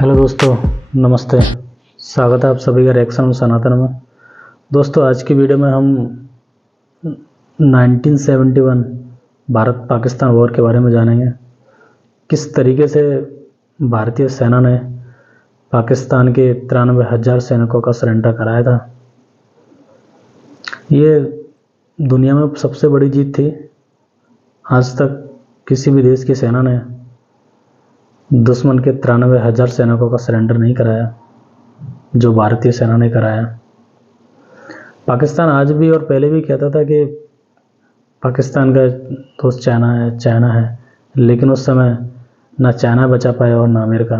Hello दोस्तों, नमस्ते। स्वागत है आप सभी का रिएक्शन सनातन में। दोस्तों, आज की वीडियो में हम 1971 भारत पाकिस्तान वॉर के बारे में जानेंगे। किस तरीके से भारतीय सेना ने पाकिस्तान के 93,000 सैनिकों का सरेंडर कराया था। ये दुनिया में सबसे बड़ी जीत थी। आज तक किसी भी देश की सेना ने दुश्मन के 93,000 सैनिकों का सरेंडर नहीं कराया जो भारतीय सेना ने कराया। पाकिस्तान आज भी और पहले भी कहता था कि पाकिस्तान का दोस्त चाइना है, लेकिन उस समय ना चाइना बचा पाया और ना अमेरिका।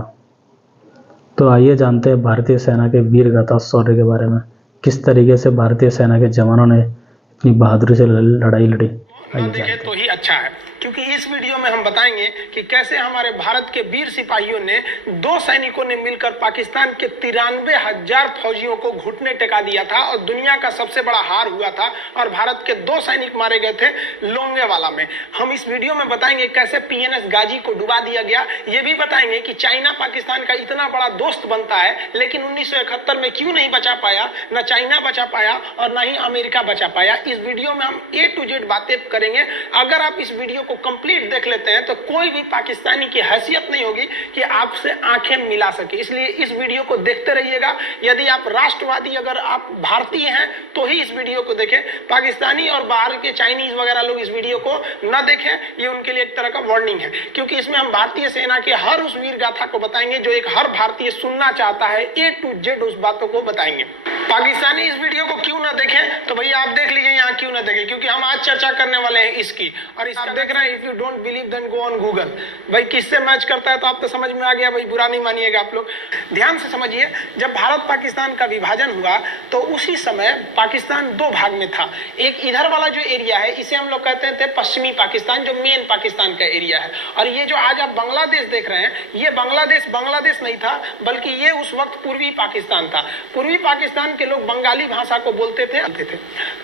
तो आइए जानते हैं भारतीय सेना के वीर गाथा शौर्य के बारे में। किस तरीके से भारतीय सेना के जवानों ने इतनी बहादुरी से लड़ाई लड़ी। न देखे तो ही अच्छा है, क्योंकि इस वीडियो में हम बताएंगे कि कैसे हमारे भारत के वीर सिपाहियों ने, दो सैनिकों ने मिलकर पाकिस्तान के 93,000 फौजियों को घुटने टेका दिया था और दुनिया का सबसे बड़ा हार हुआ था और भारत के 2 सैनिक मारे गए थे लोंगेवाला में। हम इस वीडियो में बताएंगे कैसे पीएनएस गाजी को डुबा दिया गया। ये भी बताएंगे कि चाइना पाकिस्तान का इतना बड़ा दोस्त बनता है, लेकिन 1971 में क्यों नहीं बचा पाया, न चाइना बचा पाया और न ही अमेरिका बचा पाया। इस वीडियो में हम A to Z बातें करेंगे। अगर आप इस वीडियो को कंप्लीट देख लेते हैं तो कोई भी पाकिस्तानी की हैसियत नहीं होगी कि आपसे आंखें मिला सके। इसलिए इस वीडियो को देखते रहिएगा। यदि आप राष्ट्रवादी, अगर आप भारतीय हैं तो ही इस वीडियो को देखें। पाकिस्तानी और बाहर के चाइनीज वगैरह लोग इस वीडियो को न देखें, ये उनके लिए एक तरह का वार्निंग है, क्योंकि इसमें हम भारतीय सेना के हर उस वीर गाथा को बताएंगे जो एक हर भारतीय सुनना चाहता है। A to Z उस बातों को बताएंगे। पाकिस्तानी इस वीडियो को क्यों ना देखें, तो भैया आप देख लीजिए यहाँ क्यों ना देखें, क्योंकि हम आज चर्चा करने वाले हैं इसकी। और आप देख रहे हैं, if you don't believe then go on Google. भाई किससे मैच करता है तो आपको समझ में आ गया। भाई बुरा नहीं मानिएगा आप लोग, ध्यान से समझिए। जब भारत पाकिस्तान का विभाजन हुआ तो उसी समय पाकिस्तान 2 भाग में था। एक इधर वाला जो एरिया है, इसे हम लोग कहते थे पश्चिमी पाकिस्तान, जो मेन पाकिस्तान का एरिया है। और ये जो आज आप बांग्लादेश देख रहे हैं, ये बांग्लादेश नहीं था, बल्कि ये उस वक्त पूर्वी पाकिस्तान था। पूर्वी पाकिस्तान के लोग बंगाली भाषा को बोलते थे।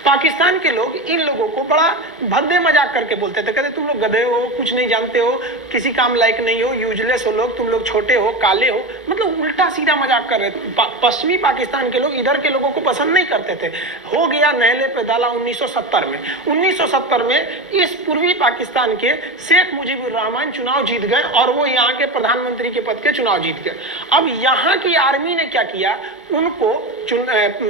पाकिस्तान के लोग इन लोगों को बड़ा भद्दे मजाक करके बोलते थे, कहते तुम लोग गधे हो, कुछ नहीं जानते हो, किसी काम लायक नहीं हो, यूजलेस हो लोग, तुम लोग छोटे हो, काले हो, मतलब उल्टा सीधा मजाक कर रहे थे। पश्चिमी पाकिस्तान के लोग इधर के लोगों को पसंद नहीं करते थे। हो गया नहले पे दाला 1970 में। 1970 में इस पूर्वी पाकिस्तान के शेख मुजीबुर रहमान चुनाव जीत गए और वो यहाँ के प्रधानमंत्री के पद के चुनाव जीत गए। अब यहाँ की आर्मी ने क्या किया, उनको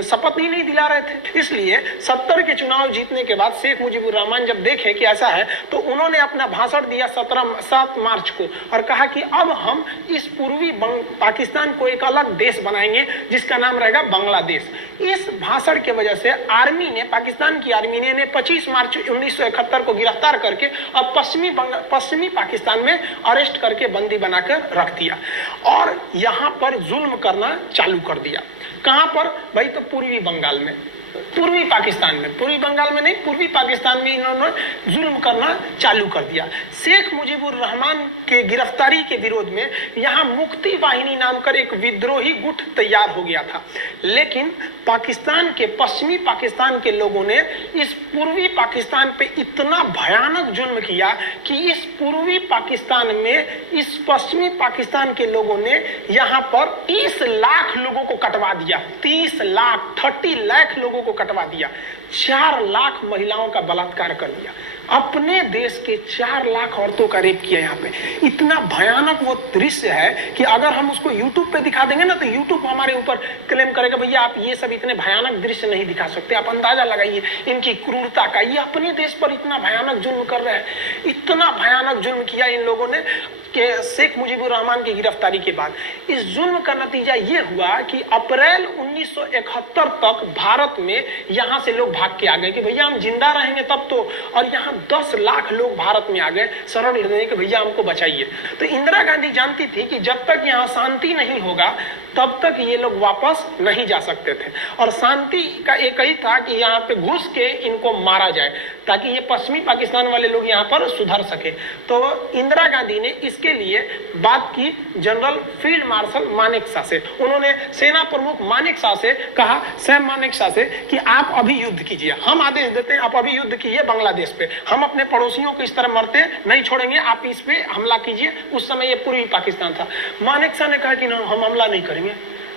शपथ ही नहीं दिला रहे थे। इसलिए 70 के चुनाव जीतने के बाद शेख मुजीबुर रहमान जब देखे कि ऐसा है, तो उन्होंने अपना भाषण दिया 7 मार्च को और कहा कि अब हम इस पूर्वी पाकिस्तान को एक अलग देश बनाएंगे जिसका नाम रहेगा बांग्लादेश। इस भाषण के वजह से आर्मी ने, पाकिस्तान की आर्मी ने 25 मार्च 1971 को गिरफ्तार करके और पश्चिमी पाकिस्तान में अरेस्ट करके बंदी बनाकर रख दिया और यहाँ पर जुल्म करना चालू कर दिया। कहां पर भाई, तो पूर्वी बंगाल में, पूर्वी पाकिस्तान में, पूर्वी बंगाल में नहीं, पूर्वी पाकिस्तान में इन्होंने जुल्म करना चालू कर दिया। शेख मुजीबुर रहमान के गिरफ्तारी के विरोध में यहाँ मुक्ति वाहिनी नाम कर एक विद्रोही गुट तैयार हो गया था। लेकिन पाकिस्तान के, पश्चिमी पाकिस्तान के लोगों ने इस पूर्वी पाकिस्तान पे इतना भयानक जुल्म किया कि इस पूर्वी पाकिस्तान में, इस पश्चिमी पाकिस्तान के लोगों ने यहाँ पर 30 लाख लोगों को कटवा दिया। 30 लाख लोगों को कटवा दिया। 4 लाख महिलाओं का बलात्कार कर दिया। अपने देश के 4 लाख औरतों का रेप किया। यहाँ पे इतना भयानक वो दृश्य है कि अगर हम उसको YouTube पे दिखा देंगे ना, तो YouTube हमारे ऊपर क्लेम करेगा, भैया आप ये सब इतने भयानक दृश्य नहीं दिखा सकते। आप अंदाजा लगाइए इनकी क्रूरता का। ये अपने देश पर इतना भयानक जुल्म कर रहे हैं। इतना भयानक जुल्म किया इन लोगों ने कि शेख मुजीबुर रहमान की गिरफ्तारी के बाद इस जुल्म का नतीजा ये हुआ कि अप्रैल 1971 तक भारत में यहाँ से लोग भाग के आ गए कि भैया हम जिंदा रहेंगे तब तो। और यहाँ 10 लाख लोग भारत में आ गए शरण लेने कि भैया हमको बचाइए। तो इंदिरा गांधी जानती थी कि जब तक यहाँ शांति नहीं होगा तब तक ये लोग वापस नहीं जा सकते थे। और शांति का एक ही था कि यहाँ पे घुस के इनको मारा जाए ताकि ये पश्चिमी पाकिस्तान वाले लोग यहाँ पर सुधर सके। तो इंदिरा गांधी ने इसके इसके लिए बात की जनरल फील्ड मार्शल मानेकशॉ से। उन्होंने सेना प्रमुख मानेकशॉ से कहा, सैम मानेकशॉ से, कि आप अभी युद्ध कीजिए, हम आदेश देते हैं, आप अभी युद्ध कीजिए बांग्लादेश पे, हम अपने पड़ोसियों को इस तरह मरते नहीं छोड़ेंगे, आप इस पे हमला कीजिए। उस समय ये पूर्वी पाकिस्तान था। मानेकशॉ ने कहा कि ना, हम हमला नहीं करेंगे।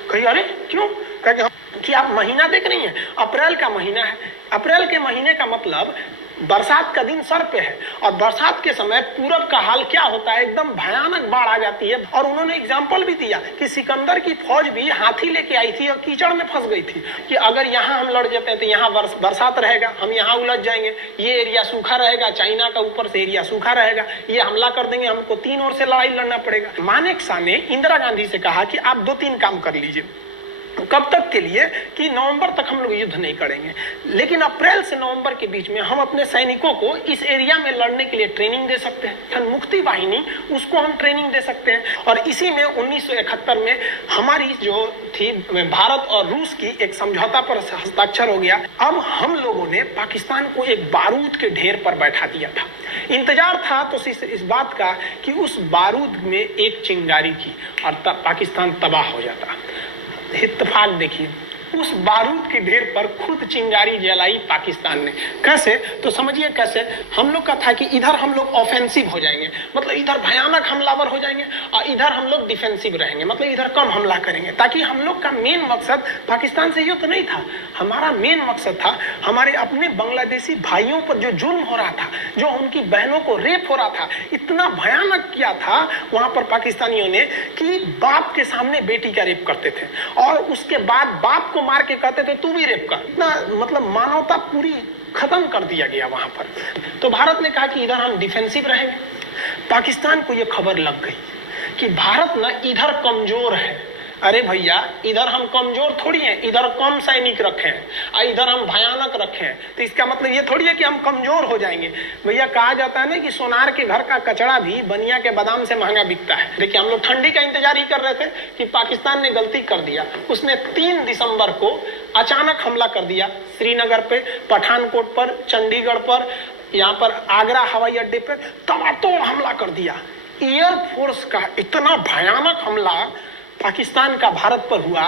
कही अरे क्यों? कहा कि आप महीना देख रही हैं, अप्रैल का महीना है, अप्रैल के महीने का मतलब बरसात का दिन सर पे है, और बरसात के समय पूरब का हाल क्या होता है, एकदम भयानक बाढ़ आ जाती है। और उन्होंने एग्जाम्पल भी दिया कि सिकंदर की फौज भी हाथी लेके आई थी और कीचड़ में फंस गई थी, कि अगर यहाँ हम लड़ जाते हैं तो यहाँ बरसात रहेगा, हम यहाँ उलझ जाएंगे, ये एरिया सूखा रहेगा, चाइना का ऊपर से एरिया सूखा रहेगा, ये हमला कर देंगे, हमको 3 ओर से लड़ाई लड़ना पड़ेगा। मानेकशॉ ने इंदिरा गांधी से कहा कि आप 2-3 काम कर लीजिए। कब तक के लिए? कि नवंबर तक हम लोग युद्ध नहीं करेंगे, लेकिन अप्रैल से नवंबर के बीच में हम अपने सैनिकों को इस एरिया में लड़ने के लिए ट्रेनिंग दे सकते हैं, मुक्ति वाहिनी, उसको हम ट्रेनिंग दे सकते हैं। और इसी में 1971 में हमारी जो थी भारत और रूस की एक समझौता पर हस्ताक्षर हो गया। अब हम लोगों ने पाकिस्तान को एक बारूद के ढेर पर बैठा दिया था। इंतजार था तो इस बात का कि उस बारूद में एक चिंगारी की और तब पाकिस्तान तबाह हो जाता। इत्तेफाक देखिए, उस बारूद के ढेर पर खुद चिंगारी जलाई पाकिस्तान ने। कैसे? तो समझिए कैसे। हम लोग का था कि इधर हम लोग ऑफेंसिव हो जाएंगे, मतलब इधर भयानक हमलावर हो जाएंगे, और इधर हम लोग डिफेंसिव रहेंगे, मतलब इधर कम हमला करेंगे, ताकि हम लोग का मेन मकसद पाकिस्तान से युद्ध नहीं था। हमारा मेन मकसद था हमारे अपने बांग्लादेशी भाइयों पर जो जुल्म हो रहा था, जो उनकी बहनों को रेप हो रहा था, इतना भयानक किया था वहां पर पाकिस्तानियों ने कि बाप के सामने बेटी का रेप करते थे, और उसके बाद बाप मार के कहते थे तू भी रेप कर। इतना मतलब मानवता पूरी खत्म कर दिया गया वहां पर। तो भारत ने कहा कि इधर हम डिफेंसिव रहेंगे। पाकिस्तान को यह खबर लग गई कि भारत ना इधर कमजोर है। अरे भैया, इधर हम कमजोर थोड़ी हैं, इधर कम सैनिक रखे हैं और इधर हम भयानक रखे हैं, तो इसका मतलब ये थोड़ी है कि हम कमजोर हो जाएंगे। भैया, कहा जाता है ना कि सोनार के घर का कचड़ा भी बनिया के बादाम से महंगा बिकता है। देखिए, हम लोग ठंडी का इंतजार ही कर रहे थे कि पाकिस्तान ने गलती कर दिया। उसने 3 दिसंबर को अचानक हमला कर दिया, श्रीनगर पे, पठानकोट पर, चंडीगढ़ पर, यहाँ पर आगरा हवाई अड्डे पर तबातोड़ हमला कर दिया। एयरफोर्स का इतना भयानक हमला पाकिस्तान का भारत पर हुआ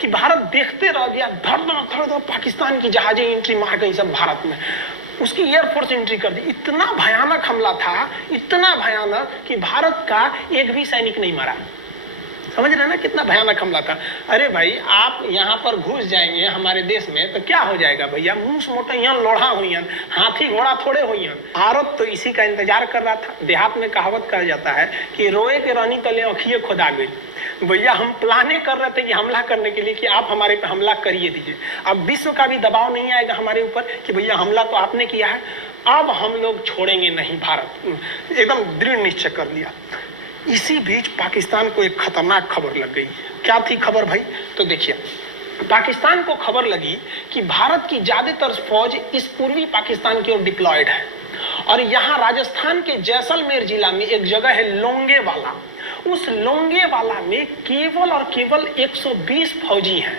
कि भारत देखते रह गया। धड़ पाकिस्तान की जहाजें एंट्री मार गई सब भारत में, उसकी एयरफोर्स एंट्री कर दी। इतना भयानक हमला था, इतना भयानक कि भारत का एक भी सैनिक नहीं मरा। समझ रहे ना कितना भयानक हमला था। अरे भाई, आप यहाँ पर घुस जाएंगे हमारे देश में तो क्या हो जाएगा भैया? मूस मोटैया लोढ़ा हुईन, हाथी घोड़ा थोड़े हुईन। भारत तो इसी का इंतजार कर रहा था। देहात में कहावत कहा जाता है कि रोए के रानी तले अखिए खुदा गई। भैया, हम प्लाने कर रहे थे कि हमला करने के लिए कि आप हमारे पे हमला करिए दीजिए। अब विश्व का भी दबाव नहीं आएगा हमारे ऊपर कि भैया हमला तो आपने किया है, अब हम लोग छोड़ेंगे नहीं। भारत एकदम दृढ़ निश्चय कर लिया। इसी बीच पाकिस्तान को एक खतरनाक खबर लग गई। क्या थी खबर भाई? तो देखिए, पाकिस्तान को खबर लगी कि भारत की ज्यादातर फौज इस पूर्वी पाकिस्तान की ओर डिप्लॉयड है, और यहाँ राजस्थान के जैसलमेर जिला में एक जगह है लोंगेवाला। उस लोंगेवाला में केवल और केवल 120 फौजी हैं।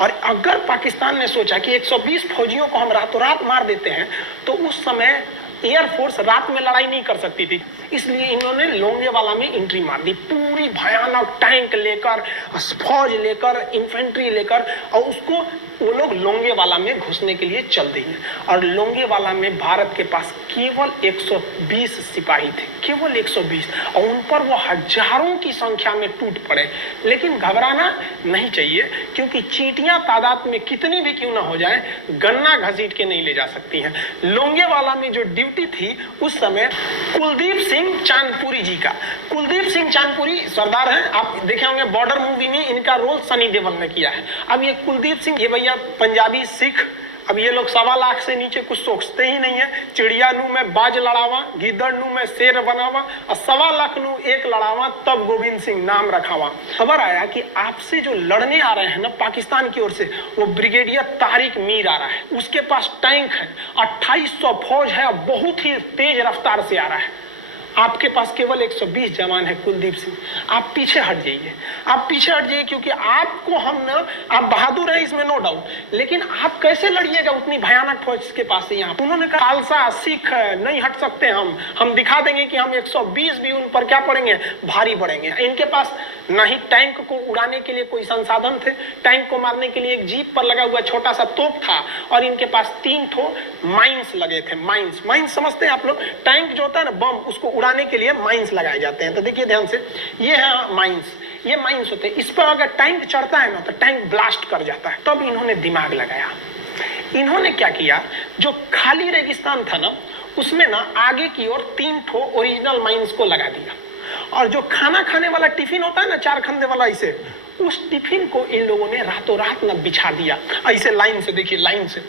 और अगर पाकिस्तान ने सोचा कि 120 फौजियों को हम रातों रात मार देते हैं तो उस समय एयरफोर्स रात में लड़ाई नहीं कर सकती थी, इसलिए इन्होंने लोंगेवाला में एंट्री मार दी। पूरी भयानक टैंक लेकर, फौज लेकर, इन्फेंट्री लेकर, और उसको वो लोग लोंगेवाला में घुसने के लिए चल दिए। और लोंगेवाला में भारत के पास केवल 120 सिपाही थे, केवल 120, और उन पर वो हजारों की संख्या में टूट पड़े। लेकिन घबराना नहीं चाहिए, क्योंकि चींटियां तादाद में कितनी भी क्यों ना हो जाए, गन्ना घसीट के नहीं ले जा सकती हैं। लोंगेवाला में जो ड्यूटी थी उस समय कुलदीप सिंह चांदपुरी जी का। कुलदीप सिंह चांदपुरी सरदार हैं, आप देखे होंगे बॉर्डर मूवी में इनका रोल सनी देओल ने किया है। अब ये कुलदीप सिंह, ये भैया पंजाबी सिख, अब ये लोग 1.25 लाख से नीचे कुछ सोचते ही नहीं है। चिड़िया नू में बाज लड़ावा, गिदड़ नू में शेर बनावा, और 1.25 लाख नू एक लड़ावा, तब गोविंद सिंह नाम रखावा। खबर आया कि आपसे जो लड़ने आ रहे हैं ना पाकिस्तान की ओर से, वो ब्रिगेडियर तारिक मीर आ रहा है। उसके पास टैंक है, 2800 फौज है, बहुत ही तेज रफ्तार से आ रहा है। आपके पास केवल 120 जवान है कुलदीप सिंह, आप पीछे हट जाइए। आप पीछे हट जाइए, क्योंकि आपको हम ना, आप बहादुर हैं इसमें नो डाउट, लेकिन आप कैसे लड़िएगा उतनी भयानक फौज के पास से। यहाँ उन्होंने कहा खालसा सिख नहीं हट सकते, हम दिखा देंगे कि हम 120 भी उन पर क्या पड़ेंगे, भारी पड़ेंगे। इनके पास ना ही टैंक को उड़ाने के लिए कोई संसाधन थे, टैंक को मारने के लिए एक जीप पर लगा हुआ छोटा सा तोप था, और इनके पास 3 ठो माइंस लगे थे। माइंस समझते हैं आप लोग, टैंक जो होता है ना बम, उसको उड़ाने के लिए माइंस लगाए जाते हैं। तो देखिए ध्यान से, ये है माइंस, ये माइंस होते हैं। इस पर अगर टैंक चढ़ता है ना तो टैंक ब्लास्ट कर जाता है। तब इन्होंने दिमाग लगाया, इन्होंने क्या किया, जो खाली रेगिस्तान था ना उसमें ना आगे की ओर 3 ठो ओरिजिनल माइंस को लगा दिया, और जो खाना खाने वाला टिफिन होता है ना 4 खंडे वाला, इसे उस टिफिन को इन लोगों ने रातों रात ना बिछा दिया। ऐसे लाइन से देखिए, लाइन से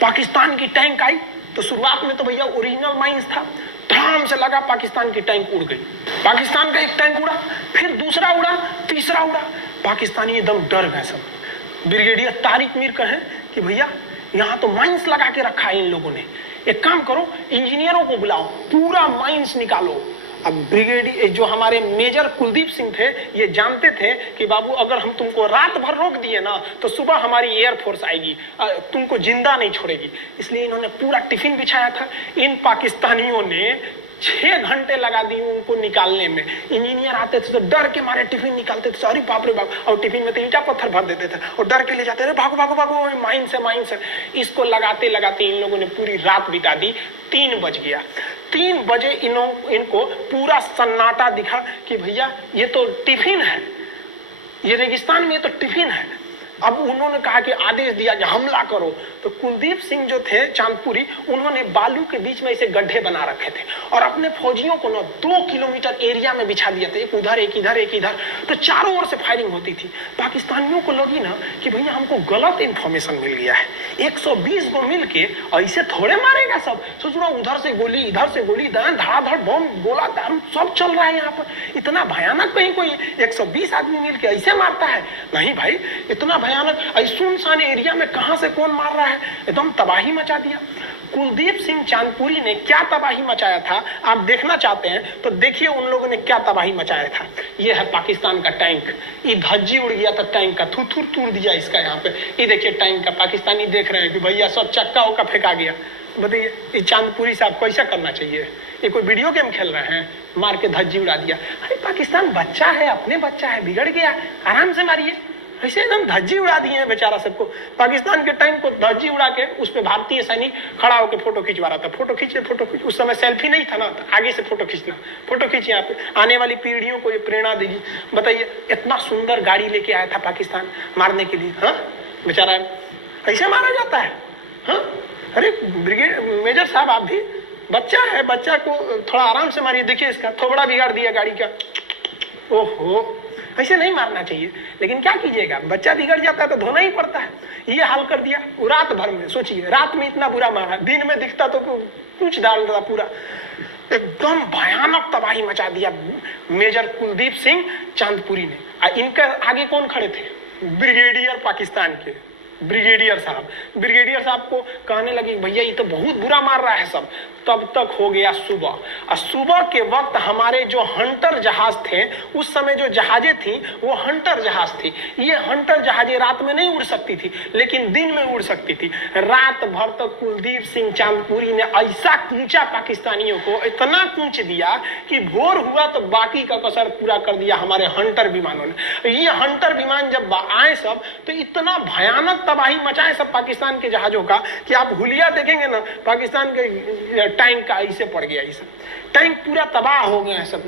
पाकिस्तान की टैंक आई तो शुरुआत में तो भैया ओरिजिनल माइंस था, धड़ाम से लगा, पाकिस्तान की टैंक उड़ गई। पाकिस्तान का एक टैंक उड़ा, फिर दूसरा उड़ा, तीसरा उड़ा, पाकिस्तानी एकदम डर गए सब। ब्रिगेडियर तारिक मीर कहे कि भैया यहाँ तो माइंस लगा के रखा है इन लोगों ने, एक काम करो इंजीनियरों को बुलाओ, पूरा माइंस निकालो। अब ब्रिगेडियर जो हमारे मेजर कुलदीप सिंह थे, ये जानते थे कि बाबू अगर हम तुमको रात भर रोक दिए ना तो सुबह हमारी एयरफोर्स आएगी, तुमको जिंदा नहीं छोड़ेगी। इसलिए इन्होंने पूरा टिफिन बिछाया था। इन पाकिस्तानियों ने 6 घंटे लगा दिए उनको निकालने में। इंजीनियर आते थे तो डर के मारे टिफिन निकालते थे, अरे बाप रे बाप, और टिफिन में तो ईंटा पत्थर भर देते थे और डर के ले जाते थे, भागो भागो भागो, माइंस है माइंस है। इसको लगाते लगाते इन लोगों ने पूरी रात बिता दी। 3 बज गया, 3 बजे इनको पूरा सन्नाटा दिखा कि भैया ये तो टिफिन है, ये रेगिस्तान में ये तो टिफिन है। अब उन्होंने कहा कि आदेश दिया कि हमला करो। तो कुलदीप सिंह जो थे चांदपुरी, उन्होंने बालू के बीच में ऐसे गड्ढे बना रखे थे और अपने फौजियों को ना 2 किलोमीटर एरिया में बिछा दिया था, एक उधर एक इधर एक इधर। तो चारों ओर से फायरिंग होती थी। पाकिस्तानियों को लगी ना कि भैया हमको गलत इंफॉर्मेशन मिल गया है, 120 को मिल के ऐसे थोड़े मारेगा सब। सोच रहा उधर से गोली इधर से गोली, धड़ाधड़ बम गोला दारू सब चल रहा है यहाँ पर। इतना भयानक कहीं कोई 120 आदमी मिल के ऐसे मारता है? नहीं भाई, इतना भयानक सुनसान एरिया में कहां से कौन मार रहा है, एकदम तबाही मचा दिया। कुलदीप सिंह चांदपुरी ने क्या तबाही मचाया था आप देखना चाहते हैं तो देखिए उन लोगों ने क्या तबाही मचाया था। ये है पाकिस्तान का टैंक, ये धज्जी उड़ गया था टैंक का, थूथूर तोड़ दिया इसका यहाँ पे। ये देखिए टैंक का, पाकिस्तानी देख रहे हैं कि भैया सब चक्का होकर फेंका गया। बताइए ये चांदपुरी साहब को ऐसा करना चाहिए? ये कोई वीडियो गेम खेल रहे हैं, मार के धज्जी उड़ा दिया। अरे पाकिस्तान बच्चा है, अपने बच्चा है, बिगड़ गया, आराम से मारिए। ऐसे एकदम धज्जी उड़ा दिए हैं बेचारा सबको। पाकिस्तान के टैंक को धज्जी उड़ा के उस पे भारतीय सैनिक खड़ा होकर फोटो खिंचवा रहा था। फोटो खींचे, फोटो खींच। उस समय सेल्फी नहीं था ना, तो आगे से फोटो खींचना, फोटो खींचे। यहाँ पे आने वाली पीढ़ियों को ये प्रेरणा देगी। बताइए इतना सुंदर गाड़ी लेके आया था पाकिस्तान मारने के लिए, हाँ बेचारा ऐसे मारा जाता है? हाँ अरे ब्रिगेड मेजर साहब आप भी, बच्चा है, बच्चा को थोड़ा आराम से मारिए। देखिए इसका थोबड़ा बिगाड़ दिया गाड़ी का। ओहो, ऐसे नहीं मारना चाहिए, लेकिन क्या कीजिएगा, बच्चा बिगड़ जाता है तो धोना ही पड़ता है। ये हाल कर दिया रात भर में। सोचिए रात में इतना बुरा मारा, दिन में दिखता तो कुछ डाल रहा, पूरा एकदम भयानक तबाही मचा दिया मेजर कुलदीप सिंह चांदपुरी ने। इनके आगे कौन खड़े थे? ब्रिगेडियर पाकिस्तान के ब्रिगेडियर साहब को कहने लगे भैया ये तो बहुत बुरा मार रहा है सब। तब तक हो गया सुबह, और सुबह के वक्त हमारे जो हंटर जहाज थे, उस समय जो जहाजें थी वो हंटर जहाज थी। ये हंटर जहाजें रात में नहीं उड़ सकती थी, लेकिन दिन में उड़ सकती थी। रात भर तक कुलदीप सिंह चांदपुरी ने ऐसा कूचा पाकिस्तानियों को, इतना कूच दिया कि भोर हुआ तो बाकी का कसर पूरा कर दिया हमारे हंटर विमानों ने। ये हंटर विमान जब आए सब तो इतना भयानक तबाही मचाए सब पाकिस्तान के जहाजों का कि आप हुलिया देखेंगे ना, पाकिस्तान के टैंक का ऐसे पड़ गया। इस टैंक पूरा तबाह हो गया, सब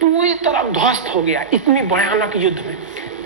पूरी तरह ध्वस्त हो गया इतनी भयानक युद्ध में।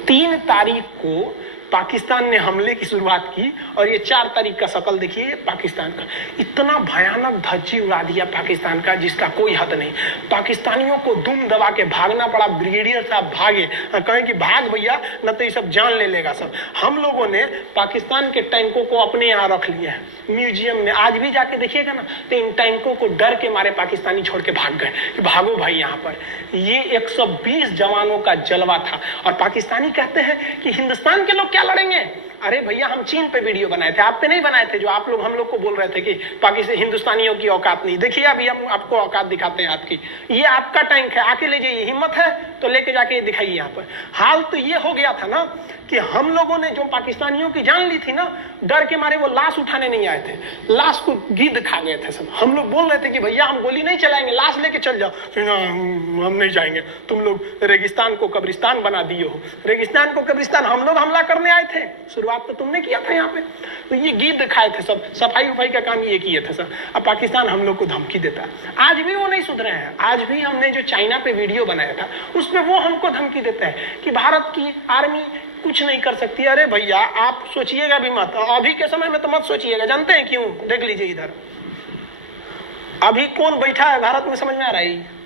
3 तारीख को पाकिस्तान ने हमले की शुरुआत की और ये 4 तारीख का शकल देखिए पाकिस्तान का। इतना भयानक धज्जी उड़ा दिया पाकिस्तान का जिसका कोई हद नहीं। पाकिस्तानियों को दुम दबा के भागना पड़ा। ब्रिगेडियर साहब भागे, कहें कि भाग भैया न तो ये सब जान ले लेगा सब। हम लोगों ने पाकिस्तान के टैंकों को अपने यहाँ रख लिया है म्यूजियम में। आज भी जाके देखिएगा ना तो इन टैंकों को डर के मारे पाकिस्तानी छोड़ के भाग गए कि भागो भाई यहाँ पर। ये 120 जवानों का जलवा था। और पाकिस्तानी कहते हैं कि हिंदुस्तान के लोग क्या लड़ेंगे, अरे भैया हम चीन पे वीडियो बनाए थे, आप पे नहीं बनाए थे, जो आप लोग हम लोग को बोल रहे थे कि पाकिस्तान हिंदुस्तानियों की औकात नहीं। देखिए अभी हम आपको औकात दिखाते हैं आपकी, ये आपका टैंक है, आके ले जाइए, हिम्मत है तो लेके जाके दिखाइए यहाँ पर। हाल तो ये हो गया था ना कि हम लोगों ने जो पाकिस्तानियों की जान ली थी ना, डर के मारे वो लाश उठाने नहीं आए थे, लाश को गिद्ध खा गए थे सब। हम लोग बोल रहे थे कि भैया हम गोली नहीं चलाएंगे, लाश लेके चल जाओ, हम नहीं जाएंगे, तुम लोग रेगिस्तान को कब्रिस्तान बना दिए हो। रेगिस्तान को कब्रिस्तान हम लोग हमला करने आए थे, शुरुआत तो तुमने किया था यहाँ पे। तो ये गिद्ध खाए थे सब, सफाई उफाई का काम ये किए थे सब। अब पाकिस्तान हम लोग को धमकी देता है, आज भी वो नहीं सुधरे हैं। आज भी हमने जो चाइना पे वीडियो बनाया था उसमें वो हमको धमकी देता है कि भारत की आर्मी कुछ नहीं कर सकती। अरे भैया आप सोचिएगा भी मत, अभी के समय में तो मत सोचिएगा। जानते हैं क्यों? देख लीजिए इधर अभी कौन बैठा है भारत में, समझ में आ रहा है?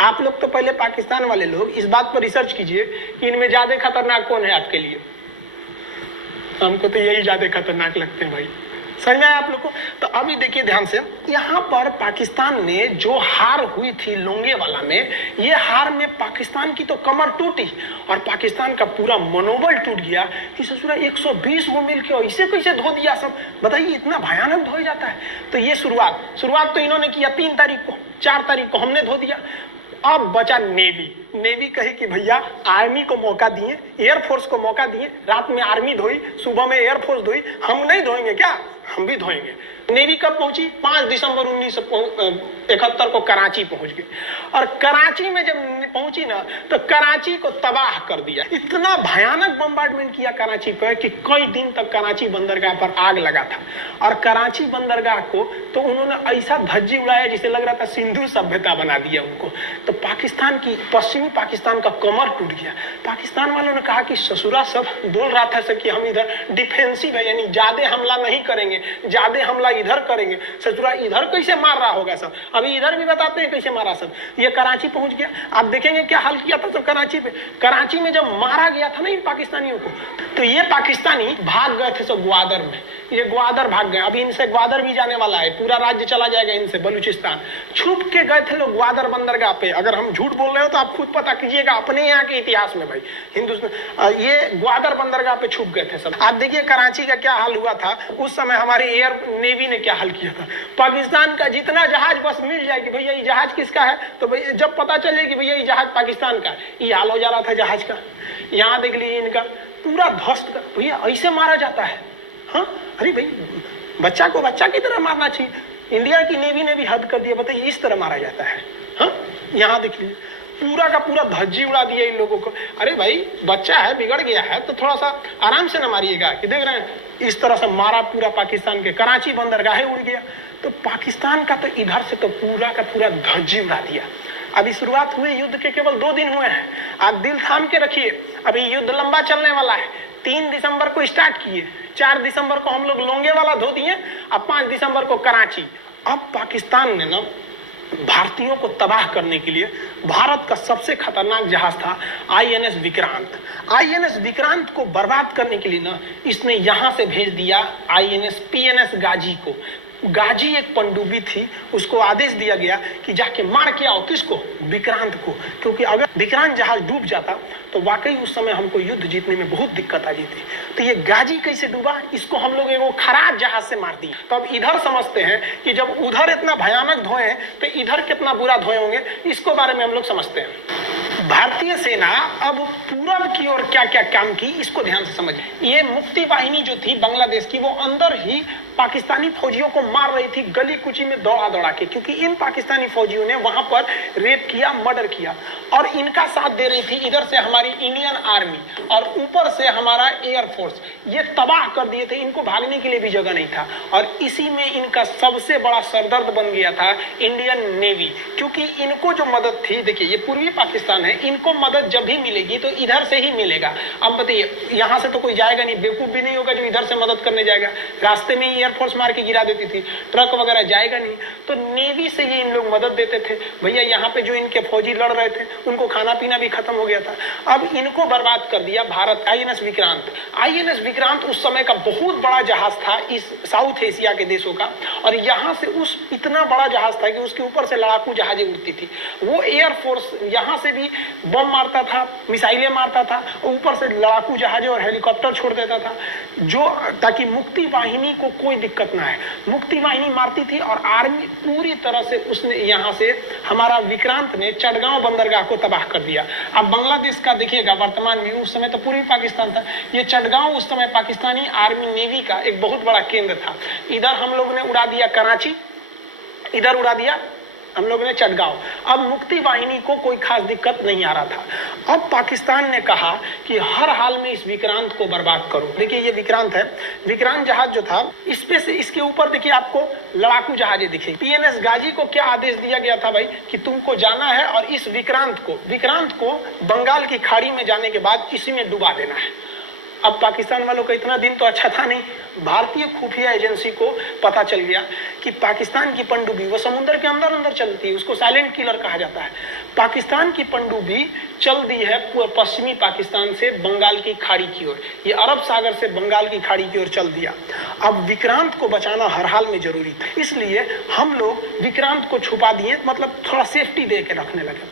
आप लोग तो पहले पाकिस्तान वाले लोग इस बात पर रिसर्च कीजिए कि इनमें ज्यादा खतरनाक कौन है आपके लिए। हमको तो यही ज्यादा खतरनाक लगते हैं भाई, समझ में आया आप लोग को? तो अभी देखिए ध्यान से, यहाँ पर पाकिस्तान ने जो हार हुई थी लोंगेवाला में, ये हार में पाकिस्तान की तो कमर टूटी और पाकिस्तान का पूरा मनोबल टूट गया कि ससुरा 120 को मिलके इसे कैसे धो दिया सब। बताइए इतना भयानक धो जाता है। तो ये शुरुआत तो इन्होंने किया 3 तारीख को, 4 तारीख को हमने धो दिया। अब बचा नेवी कही कि भैया आर्मी को मौका दिए, एयरफोर्स को मौका दिए, रात में आर्मी धोई, सुबह में एयरफोर्स धोई, हम नहीं धोएंगे क्या? हम भी धोएंगे। नेवी कब पहुंची? 5 दिसंबर 1971 को कराची पहुंच गई और कराची में जब पहुंची ना तो कराची को तबाह कर दिया। इतना भयानक बम्बार्डमेंट किया कराची पर कि कई दिन तक कराची बंदरगाह पर आग लगा था और कराची बंदरगाह को तो उन्होंने ऐसा धज्जी उड़ाया जिसे लग रहा था सिंधु सभ्यता बना दिया उनको। तो पाकिस्तान की, पश्चिमी पाकिस्तान का कमर टूट गया। पाकिस्तान वालों ने कहा कि ससुरा सब बोल रहा था सर कि हम इधर डिफेंसिव है, यानी ज्यादा हमला नहीं करेंगे, ज्यादा हमला इधर करेंगे। ससुरा इधर कैसे मार रहा होगा सब, अभी इधर भी बताते हैं कैसे मारा सब। ये कराची पहुंच गया, आप देखेंगे क्या हाल किया था सब कराची पे। कराची में जब मारा गया था ना इन पाकिस्तानियों को, तो ये पाकिस्तानी भाग गए थे सब ग्वादर में। ये ग्वादर भाग गए, अभी इनसे ग्वादर भी जाने वाला है, पूरा राज्य चला जाएगा इनसे, बलूचिस्तान। छुप के गए थे लोग ग्वादर बंदरगाह पे। अगर हम झूठ बोल रहे हो तो आप खुद पता कीजिएगा अपने यहाँ के इतिहास में भाई, हिंदुस्तान ये ग्वादर बंदरगाह पे छुप गए थे सब। आप देखिए कराची का क्या हाल हुआ था उस समय, हमारे एयर नेवी ने क्या हाल किया था। पाकिस्तान का जितना जहाज बस मिल जाए कि भैया ये जहाज किसका है, तो भैया जब पता चले कि भैया ये जहाज पाकिस्तान का, ये हाल हो जा रहा था जहाज का। यहाँ देख लीजिए इनका पूरा ध्वस्त, भैया ऐसे मारा जाता है। हाँ अरे भाई बच्चा को बच्चा की तरह मारना चाहिए। इंडिया की नेवी ने भी हद कर दिया, बताइए इस तरह मारा जाता है। हाँ यहाँ देख लीजिए पूरा का पूरा धज्जी उड़ा दिया इन लोगों को। अरे भाई बच्चा है, बिगड़ गया है तो थोड़ा सा आराम से न मारिएगा, कि देख रहे हैं इस तरह से मारा पूरा पाकिस्तान के। कराची बंदरगाह उड़ गया। तो पाकिस्तान का तो इधर से तो पूरा का पूरा धज्जी उड़ा दिया। अभी शुरुआत हुए युद्ध के केवल 2 दिन हुए हैं, आप दिल थाम के रखिए, अभी युद्ध लंबा चलने वाला है। 3 दिसंबर को स्टार्ट किए, 4 दिसंबर को हम लोग लोंगेवाला धो दिए, अब 5 दिसंबर को कराची। अब पाकिस्तान ने ना भारतीयों को तबाह करने के लिए, भारत का सबसे खतरनाक जहाज था आईएनएस विक्रांत। आईएनएस विक्रांत को बर्बाद करने के लिए ना इसने यहां से भेज दिया आईएनएस पीएनएस गाजी को। गाजी एक पनडुब्बी थी, उसको आदेश दिया गया कि जाके मार के आओ, किसको? विक्रांत को। क्योंकि अगर विक्रांत जहाज डूब जाता तो वाकई उस समय हमको युद्ध जीतने में बहुत दिक्कत आ जाती। तो ये गाजी कैसे डूबा, इसको हम लोग एक खराब जहाज से मार दिया। तो अब इधर समझते हैं कि जब उधर इतना भयानक धोए तो इधर कितना बुरा धोए होंगे, इसको बारे में हम लोग समझते हैं। भारतीय सेना अब पूरब की ओर क्या क्या काम की, इसको ध्यान से समझिए। ये मुक्ति वाहिनी जो थी बांग्लादेश की, वो अंदर ही पाकिस्तानी फौजियों को मार रही थी गली कुची में दौड़ा दौड़ा के, क्योंकि इन पाकिस्तानी फौजियों ने वहां पर रेप किया, मर्डर किया और इनका साथ दे रही थी इधर से हमारी इंडियन आर्मी और ऊपर से हमारा एयरफोर्स। ये तबाह कर दिए थे, इनको भागने के लिए भी जगह नहीं था। और इसी में इनका सबसे बड़ा सरदर्द बन गया था इंडियन नेवी, क्योंकि इनको जो मदद थी, देखिए ये पूर्वी पाकिस्तान है, इनको मदद जब भी मिलेगी तो इधर से ही मिलेगा। अब बताइए यहाँ से तो कोई जाएगा नहीं, बेवकूफ भी नहीं होगा जो इधर से मदद करने जाएगा। रास्ते में एयरफोर्स मार के गिरा देती थी, ट्रक वगैरह जाएगा नहीं, तो नेवी से ये इन लोग मदद देते थे। भैया यहाँ पे जो इनके फौजी लड़ रहे थे उनको खाना पीना भी खत्म हो गया था। अब इनको बर्बाद कर दिया भारत। आईएनएस विक्रांत, आईएनएस विक्रांत उस समय का बहुत बड़ा जहाज था इस साउथ एशिया के देशों का, और यहाँ से उस इतना बड़ा जहाज था कि उसके ऊपर से लड़ाकू जहाजें उड़ती थी। वो एयरफोर्स यहाँ से भी बम मारता था, मिसाइलें मारता था, ऊपर से लड़ाकू जहाज और हेलीकॉप्टर छोड़ देता था, जो ताकि मुक्ति वाहिनी को कोई दिक्कत ना आए। मुक्ति वाहिनी मारती थी और आर्मी पूरी तरह से उसने यहाँ से हमारा विक्रांत ने चटगांव बंदरगाह को तबाह कर दिया। अब बांग्लादेश का देखिएगा वर्तमान में, उस समय तो पूर्वी पाकिस्तान था, ये चटगांव उस समय पाकिस्तानी आर्मी नेवी का एक बहुत बड़ा केंद्र था। इधर हम लोग ने उड़ा दिया कराची, इधर उड़ा दिया हम लोगों ने चटगांव। अब मुक्ति वाहिनी को कोई खास दिक्कत नहीं आ रहा था। अब पाकिस्तान ने कहा कि हर हाल में इस विक्रांत को बर्बाद करो। देखिए ये विक्रांत है, विक्रांत जहाज जो था इसपे से इसके ऊपर देखिए आपको लड़ाकू जहाजें दिखेगी। पीएनएस गाजी को क्या आदेश दिया गया था भाई कि तुमको जाना है और इस विक्रांत को बंगाल की खाड़ी में जाने के बाद इसी में डुबा देना है। अब पाकिस्तान वालों का इतना दिन तो अच्छा था नहीं, भारतीय खुफिया एजेंसी को पता चल गया कि पाकिस्तान की पनडुब्बी वो समुद्र के अंदर अंदर चलती है, उसको साइलेंट किलर कहा जाता है। पाकिस्तान की पनडुब्बी चल दी है पश्चिमी पाकिस्तान से बंगाल की खाड़ी की ओर, ये अरब सागर से बंगाल की खाड़ी की ओर चल दिया। अब विक्रांत को बचाना हर हाल में जरूरी था, इसलिए हम लोग विक्रांत को छुपा दिए, मतलब थोड़ा सेफ्टी दे के रखने लगे।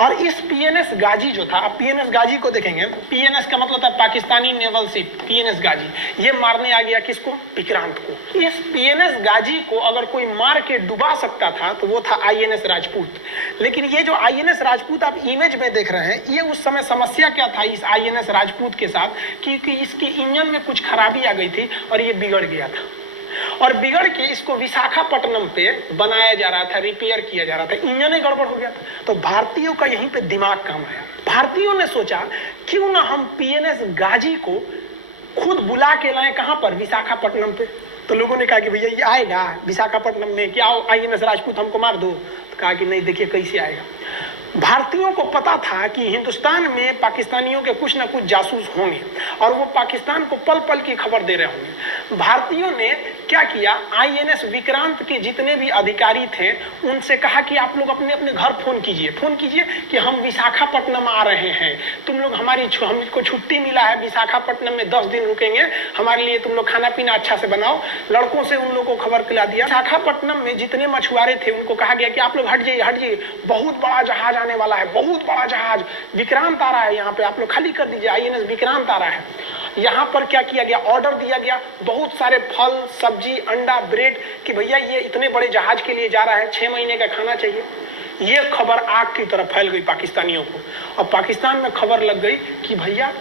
और इस पीएनएस गाजी जो था, अब पीएनएस गाजी को देखेंगे, पीएनएस का मतलब था पाकिस्तानी नेवल शिप, पीएनएस गाजी, ये मारने आ गया किसको? विक्रांत को। इस पीएनएस गाजी को अगर कोई मार के डुबा सकता था तो वो था आईएनएस राजपूत। लेकिन ये जो आईएनएस राजपूत आप इमेज में देख रहे हैं, ये उस समय समस्या क्या था इस आईएनएस राजपूत के साथ, क्योंकि इसके इंजन में कुछ खराबी आ गई थी और ये बिगड़ गया था, और बिगड़ के इसको विशाखापट्टनम पे बनाया जा रहा था, रिपेयर किया जा रहा था, इंजन ही गड़बड़ हो गया था। तो भारतीयों का यहीं पे दिमाग काम आया। भारतीयों ने सोचा क्यों ना हम पीएनएस गाजी को खुद बुला के लाएं, कहां पर? विशाखापट्टनम पे। तो लोगों ने कहा कि भैया ये आएगा विशाखापट्टनम में, क्या आईएनएस राजपूत हमको मार दो? तो कहा कि नहीं, देखिए कैसे आएगा। भारतीयों को पता था कि हिंदुस्तान में पाकिस्तानियों के कुछ न कुछ जासूस होंगे और वो पाकिस्तान को पल पल की खबर दे रहे होंगे। भारतीयों ने क्या किया, आईएनएस विक्रांत के जितने भी अधिकारी थे उनसे कहा कि आप लोग अपने अपने घर फोन कीजिए कि हम विशाखापट्टनम आ रहे हैं, तुम लोग हमको छुट्टी मिला है, विशाखापट्टनम में 10 दिन रुकेंगे, हमारे लिए तुम लोग खाना पीना अच्छा से बनाओ। लड़कों से उन लोगों को खबर खिला दिया। विशाखापट्टनम में जितने मछुआरे थे उनको कहा गया कि आप लोग हट जाइए, बहुत बड़ा जहाज आने वाला है, बहुत बड़ा जहाज विक्रांत आ रहा है, यहाँ पे आप लोग खाली कर दीजिए, आईएनएस विक्रांत आ रहा है। यहाँ पर क्या किया गया, ऑर्डर दिया गया, बहुत सारे फल सब्जी अंडा ब्रेड, कि भैया ये इतने बड़े जहाज के लिए जा रहा है, 6 महीने का खाना चाहिए। ये खबर आग की तरह फैल गई पाकिस्तानियों को, और पाकिस्तान में खबर लग गई कि भैया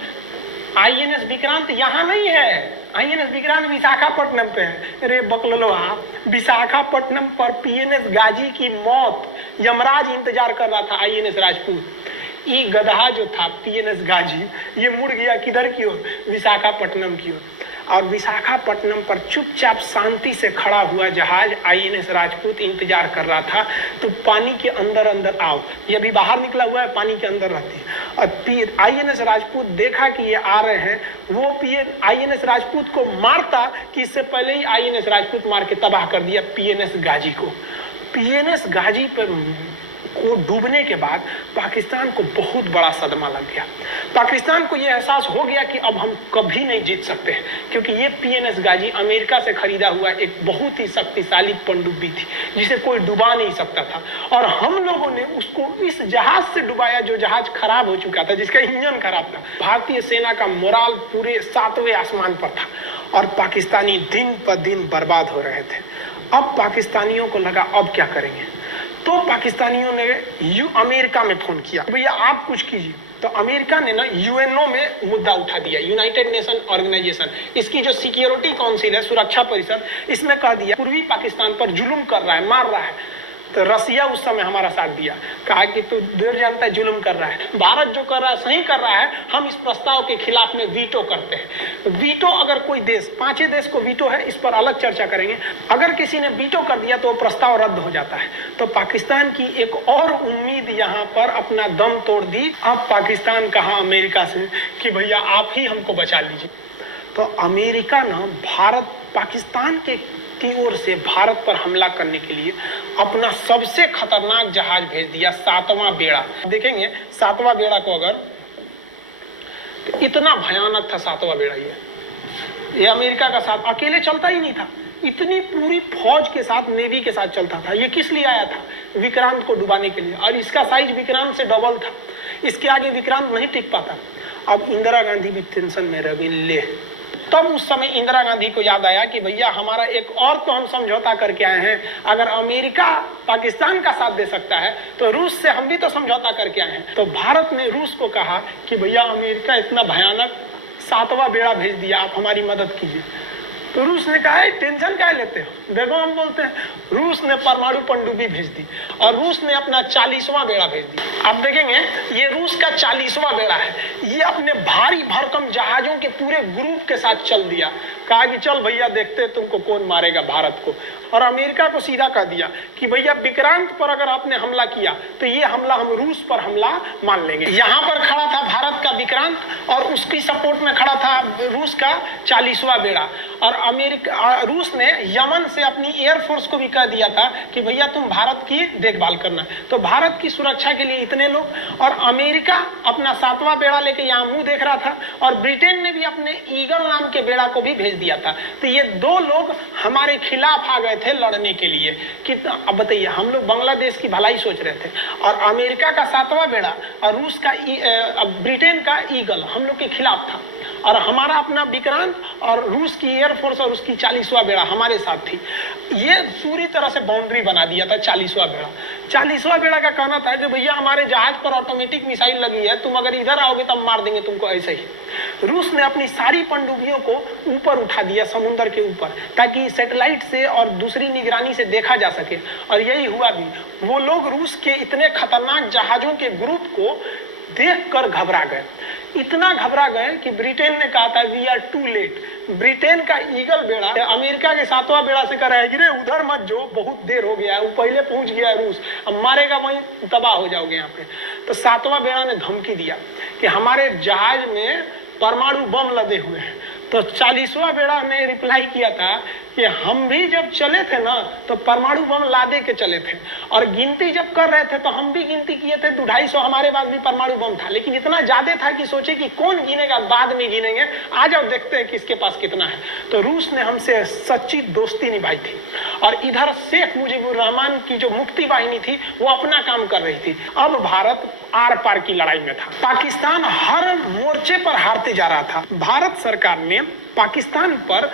आईएनएस विक्रांत यहाँ नहीं है, आईएनएस विक्रांत विशाखापट्टनम पे है। अरे बकलो, विशाखापट्टनम पर पीएनएस गाजी की मौत यमराज इंतजार कर रहा था आईएनएस राजपूत। ये गधा जो था पीएनएस गाजी, ये मुड़ गया किधर की ओर? विशाखापट्टनम की ओर। और विशाखापट्टनम पर चुपचाप शांति से खड़ा हुआ जहाज आईएनएस राजपूत इंतजार कर रहा था। तो पानी के अंदर अंदर आओ, ये अभी बाहर निकला हुआ है, पानी के अंदर रहती है। और आईएनएस राजपूत देखा कि ये आ रहे हैं, वो आईएनएस राजपूत को मारता कि इससे पहले ही आईएनएस राजपूत मार के तबाह कर दिया पीएनएस गाजी को। पीएनएस गाजी पर को डूबने के बाद पाकिस्तान को बहुत बड़ा सदमा लग गया। पाकिस्तान को यह एहसास हो गया कि अब हम कभी नहीं जीत सकते हैं, क्योंकि ये पीएनएस गाजी अमेरिका से खरीदा हुआ एक बहुत ही शक्तिशाली पनडुब्बी थी जिसे कोई डुबा नहीं सकता था, और हम लोगों ने उसको इस जहाज से डुबाया जो जहाज खराब हो चुका था, जिसका इंजन खराब था। भारतीय सेना का मोराल पूरे 7वें आसमान पर था और पाकिस्तानी दिन पर दिन बर्बाद हो रहे थे। अब पाकिस्तानियों को लगा अब क्या करेंगे, तो पाकिस्तानियों ने अमेरिका में फोन किया, भैया आप कुछ कीजिए। तो अमेरिका ने ना यूएनओ में मुद्दा उठा दिया, यूनाइटेड नेशन ऑर्गेनाइजेशन, इसकी जो सिक्योरिटी काउंसिल है, सुरक्षा परिषद, इसमें कह दिया पूर्वी पाकिस्तान पर जुल्म कर रहा है, मार रहा है। तो रसिया उस समय हमारा साथ दिया, कहा कि तू देर जानता है जुल्म कर रहा है, भारत जो कर रहा है सही कर रहा है, हम इस प्रस्ताव के खिलाफ में वीटो करते हैं। वीटो अगर कोई देश, 5 देश को वीटो है, इस पर अलग चर्चा करेंगे, अगर किसी ने वीटो कर दिया तो प्रस्ताव रद्द हो जाता है। तो पाकिस्तान की एक और उम्मीद यहाँ पर अपना दम तोड़ दी। अब पाकिस्तान कहा अमेरिका से कि भैया आप ही हमको बचा लीजिए। तो अमेरिका ना भारत पाकिस्तान की ओर से भारत पर हमला करने के लिए अपना सबसे खतरनाक जहाज भेज दिया, 7वां बेड़ा। देखेंगे 7वां बेड़ा को, अगर तो इतना भयानक था 7वां बेड़ा ये। ये अमेरिका का साथ अकेले चलता ही नहीं था, इतनी पूरी फौज के साथ, नेवी के साथ चलता था। ये किस लिए आया था? विक्रांत को डुबाने के लिए, और इसका साइज विक्रांत से डबल था। इसके आगे विक्रांत नहीं टिक पाता। अब इंदिरा गांधी भी टेंशन में रह गई। ले, तब उस समय इंदिरा गांधी को याद आया कि भैया हमारा एक और तो हम समझौता करके आए हैं, अगर अमेरिका पाकिस्तान का साथ दे सकता है तो रूस से हम भी तो समझौता करके आए हैं। तो भारत ने रूस को कहा कि भैया अमेरिका इतना भयानक 7वां बेड़ा भेज दिया, आप हमारी मदद कीजिए। तो रूस ने कहा टेंशन क्या लेते हो, देखो हम बोलते हैं। रूस ने परमाणु पनडुब्बी भेज दी और रूस ने अपना 40वां बेड़ा भेज दिया। आप देखेंगे ये रूस का 40वां बेड़ा है। ये अपने भारी भरकम जहाजों के पूरे ग्रुप के साथ चल दिया, कहा कि चल भैया देखते तुमको कौन मारेगा भारत को। और अमेरिका को सीधा कह दिया कि भैया विक्रांत पर अगर आपने हमला किया तो ये हमला हम रूस पर हमला मान लेंगे। यहाँ पर खड़ा था भारत का विक्रांत और उसकी सपोर्ट में खड़ा था रूस का 40वां बेड़ा। और रूस ने यमन से अपनी एयरफोर्स को भी कह दिया था कि भैया तुम भारत की देखभाल करना। तो भारत की सुरक्षा के लिए इतने लोग, और अमेरिका अपना 7वां बेड़ा लेके यहाँ मुंह देख रहा था, और ब्रिटेन ने भी अपने ईगल नाम के बेड़ा को भी भेज दिया था। तो ये 2 लोग हमारे खिलाफ आ गए थे लड़ने के लिए कि अब बताइए, हम लोग बांग्लादेश की भलाई सोच रहे थे और अमेरिका का 7वां बेड़ा और रूस का ब्रिटेन का ईगल हम लोग के खिलाफ था, और हमारा अपना विक्रांत और रूस की एयरफोर्स और उसकी 40वां बेड़ा हमारे साथ थी। ये पूरी तरह से बाउंड्री बना दिया था 40वां बेड़ा। 40वां बेड़ा का कहना था कि भैया हमारे जहाज पर ऑटोमेटिक मिसाइल लगी है, तुम अगर इधर आओगे तब मार देंगे तुमको ऐसे ही। रूस ने अपनी सारी पनडुब्बियों को ऊपर उठा दिया समुद्र के ऊपर, ताकि सैटेलाइट से और दूसरी निगरानी से देखा जा सके, और यही हुआ भी। वो लोग रूस के इतने खतरनाक जहाजों के ग्रुप को देखकर घबरा गए, इतना घबरा गए कि ब्रिटेन ने कहा था we are too late. Britain का ईगल बेड़ा अमेरिका के 7वां बेड़ा से कह रहा है कि रे उधर मत जो, बहुत देर हो गया है, वो पहले पहुंच गया है रूस, अब मारेगा वहीं तबाह हो जाओगे यहाँ पे। तो 7वां बेड़ा ने धमकी दिया कि हमारे जहाज में परमाणु बम लदे हुए हैं। तो 40वां बेड़ा ने रिप्लाई किया था कि हम भी जब चले थे ना तो परमाणु बम लादे के चले थे, और गिनती जब कर रहे थे तो हम भी गिनती किए थे, 250 हमारे पास भी परमाणु बम था, लेकिन इतना ज्यादा था कि सोचे कि कौन गिनेगा, बाद में गिनेंगे, आ जाओ देखते हैं किसके पास कितना है। तो रूस ने हमसे सच्ची दोस्ती निभाई थी, और इधर शेख मुजीबुर रहमान की जो मुक्ति वाहिनी थी वो अपना काम कर रही थी। अब भारत आर पार की लड़ाई में था। पाकिस्तान हर मोर्चे पर हारते जा रहा था। भारत सरकार ने पाकिस्तान पर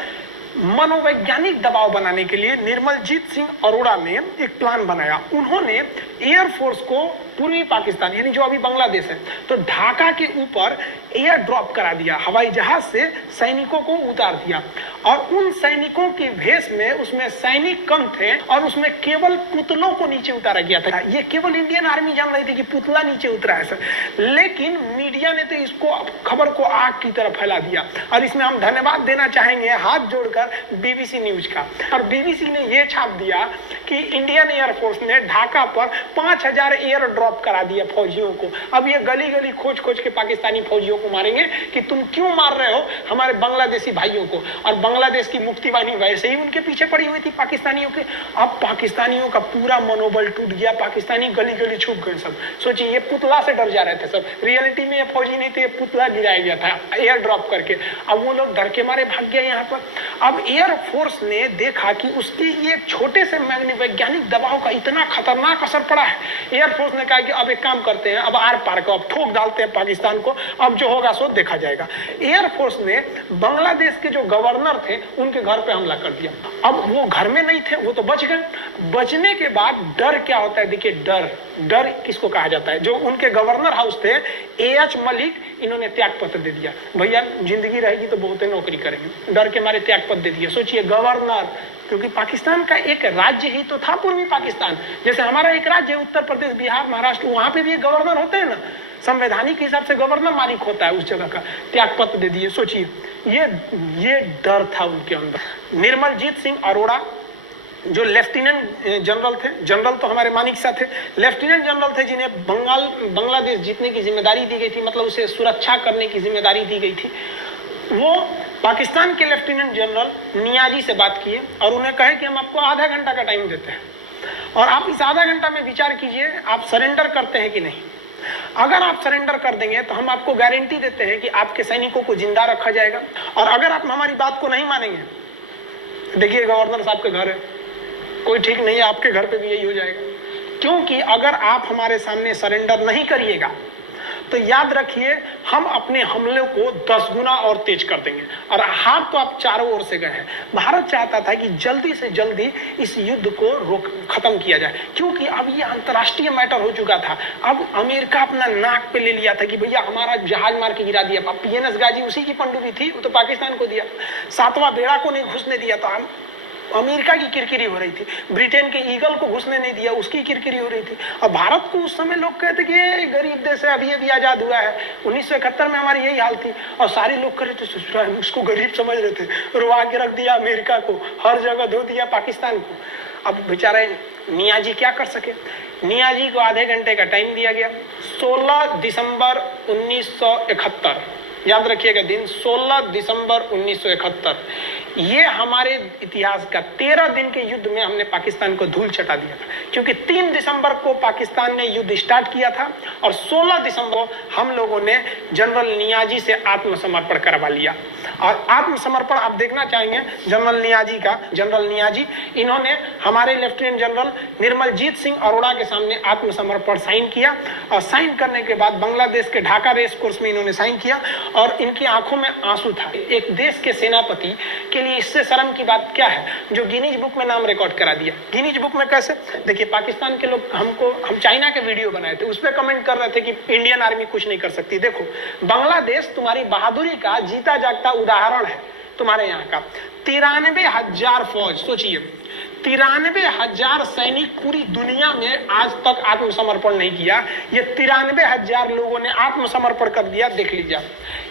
मनोवैज्ञानिक दबाव बनाने के लिए निर्मलजीत सिंह अरोड़ा ने एक प्लान बनाया। उन्होंने एयरफोर्स को पूर्वी पाकिस्तान यानी जो अभी बांग्लादेश है, तो ढाका के ऊपर एयर ड्रॉप करा दिया, हवाई जहाज से सैनिकों को उतार दिया, और उन सैनिकों के भेष में उसमें सैनिक कम थे, और उसमें केवल पुतलों को नीचे उतारा गया था। ये केवल इंडियन आर्मी जान रही थी कि पुतला नीचे उतरा है सर, लेकिन मीडिया ने तो इसको खबर को आग की तरह फैला दिया। और इसमें हम धन्यवाद देना चाहेंगे हाथ जोड़कर बीबीसी न्यूज का। और बीबीसी ने यह छाप दिया कि इंडियन एयरफोर्स ने ढाका पर 5000 एयर ड्रॉप करा दिया फौजियों को। अब ये गली गली खोज खोज के पाकिस्तानी फौजियों को मारेंगे कि तुम क्यों मार रहे हो हमारे बांग्लादेशी भाइयों को। और बांग्लादेश की मुक्ति वाहिनी वैसे ही उनके पीछे पड़ी हुई थी पाकिस्तानियों के। अब पाकिस्तानियों का पूरा मनोबल टूट गया, पाकिस्तानी गली गली छुप गए सब। सोचिए ये पुतला से डर जा रहे थे सब, रियलिटी में ये फौजी नहीं थे, ये पुतला गिराया गया था एयर ड्रॉप करके। अब वो लोग डर के मारे भाग गए यहाँ पर। अब एयरफोर्स ने देखा कि उसके ये छोटे से वैज्ञानिक दबाव का इतना खतरनाक असर पड़ा है। एयरफोर्स ने कहा कि अब एक काम करते हैं, अब आर पार को अब ठोक डालते हैं पाकिस्तान को, अब जो होगा सो देखा जाएगा। एयरफोर्स ने बांग्लादेश के जो गवर्नर थे उनके घर पे हमला कर दिया। अब वो घर में नहीं थे, वो तो बच गए। बचने के बाद डर क्या होता है, देखिए डर किसको कहा जाता है। जो उनके गवर्नर हाउस थे एएच मलिक, इन्होंने त्याग पत्र दे दिया, भैया जिंदगी रहेगी तो बहुत नौकरी करेंगे, डर के मारे त्याग पत्र दे दिया। सोचिए गवर्नर, क्योंकि पाकिस्तान का एक राज्य ही तो था पूर्वी पाकिस्तान, जैसे हमारा एक राज्य है उत्तर प्रदेश, बिहार, महाराष्ट्र, वहां पे भी एक गवर्नर होते हैं ना, संवैधानिक हिसाब से गवर्नर मालिक होता है उस जगह का। त्याग पत्र दे दिए। सोचिए ये डर था उनके अंदर। निर्मलजीत सिंह अरोड़ा जो लेफ्टिनेंट जनरल थे, जनरल तो हमारे मानिक साहब थे, लेफ्टिनेंट जनरल थे जिन्हें बांग्लादेश जीतने की जिम्मेदारी दी गई थी, मतलब उसे सुरक्षा करने की जिम्मेदारी दी गई थी। वो पाकिस्तान के लेफ्टिनेंट जनरल नियाजी से बात किए और उन्हें कहे कि हम आपको आधा घंटा का टाइम देते हैं और आप इस आधा घंटा में विचार कीजिए आप सरेंडर करते हैं कि नहीं। अगर आप सरेंडर कर देंगे तो हम आपको गारंटी देते हैं कि आपके सैनिकों को जिंदा रखा जाएगा। और अगर आप हमारी बात को नहीं मानेंगे, देखिए गवर्नर साहब के घर है, कोई ठीक नहीं है, आपके घर पे भी यही हो जाएगा। क्योंकि अगर आप हमारे सामने सरेंडर नहीं करिएगा तो याद रखिए हम अपने हमले को 10 गुना और तेज कर देंगे। और हार तो आप चारों ओर से गए हैं। भारत चाहता था कि जल्दी से जल्दी इस युद्ध को खत्म किया जाए, क्योंकि अब ये अंतर्राष्ट्रीय मैटर हो चुका था। अब अमेरिका अपना नाक पे ले लिया था कि भैया हमारा जहाज मार के गिरा दिया। अब PNS गाजी उसी की पनडुब्बी थी, वो तो पाकिस्तान को दिया। 7वां बेड़ा को नहीं घुसने दिया तो अमेरिका की किरकिरी हो रही थी। ब्रिटेन के ईगल को घुसने नहीं दिया, उसकी किरकिरी हो रही थी। और भारत को उस समय लोग कहते कि ये गरीब देश है, अभी अभी आजाद हुआ है। 1971 में हमारी यही हाल थी और सारे लोग कह रहे थे, उसको गरीब समझ रहे थे। रुआ के रख दिया अमेरिका को, हर जगह धो दिया पाकिस्तान को। अब बेचारे नियाजी क्या कर सके। नियाजी को आधे घंटे का टाइम दिया गया। 16 दिसंबर 1971, याद रखिएगा दिन, 16 दिसंबर 1971। ये हमारे इतिहास का 13 दिन के युद्ध में हमने पाकिस्तान को धूल चटा दिया था, क्योंकि 3 दिसंबर को पाकिस्तान ने युद्ध स्टार्ट किया था और 16 दिसंबर हम लोगों ने जनरल नियाजी से आत्मसमर्पण करवा लिया। और आत्मसमर्पण आप देखना चाहेंगे जनरल नियाजी का। जनरल नियाजी इन्होंने हमारे लेफ्टिनेंट जनरल निर्मलजीत सिंह अरोड़ा के सामने आत्मसमर्पण साइन किया। और साइन करने के बाद बांग्लादेश के ढाका रेस कोर्स में इन्होंने साइन किया और इनकी आंखों में आंसू था। एक देश के सेनापति के लिए इससे शर्म की बात क्या है जो गिनीज बुक में नाम रिकॉर्ड करा दिया। गिनीज बुक में कैसे? देखिए, पाकिस्तान के लोग हम चाइना के वीडियो बनाए थे, उस पर कमेंट कर रहे थे कि इंडियन आर्मी कुछ नहीं कर सकती। देखो, बांग्लादेश तुम्हारी बहादुरी का जीता जागता उदाहरण है। तुम्हारे यहाँ का 93,000 फौज, सोचिए 93,000 सैनिक पूरी दुनिया में आज तक आत्मसमर्पण नहीं किया। ये 93,000 लोगों ने आत्मसमर्पण कर दिया। देख लीजिए,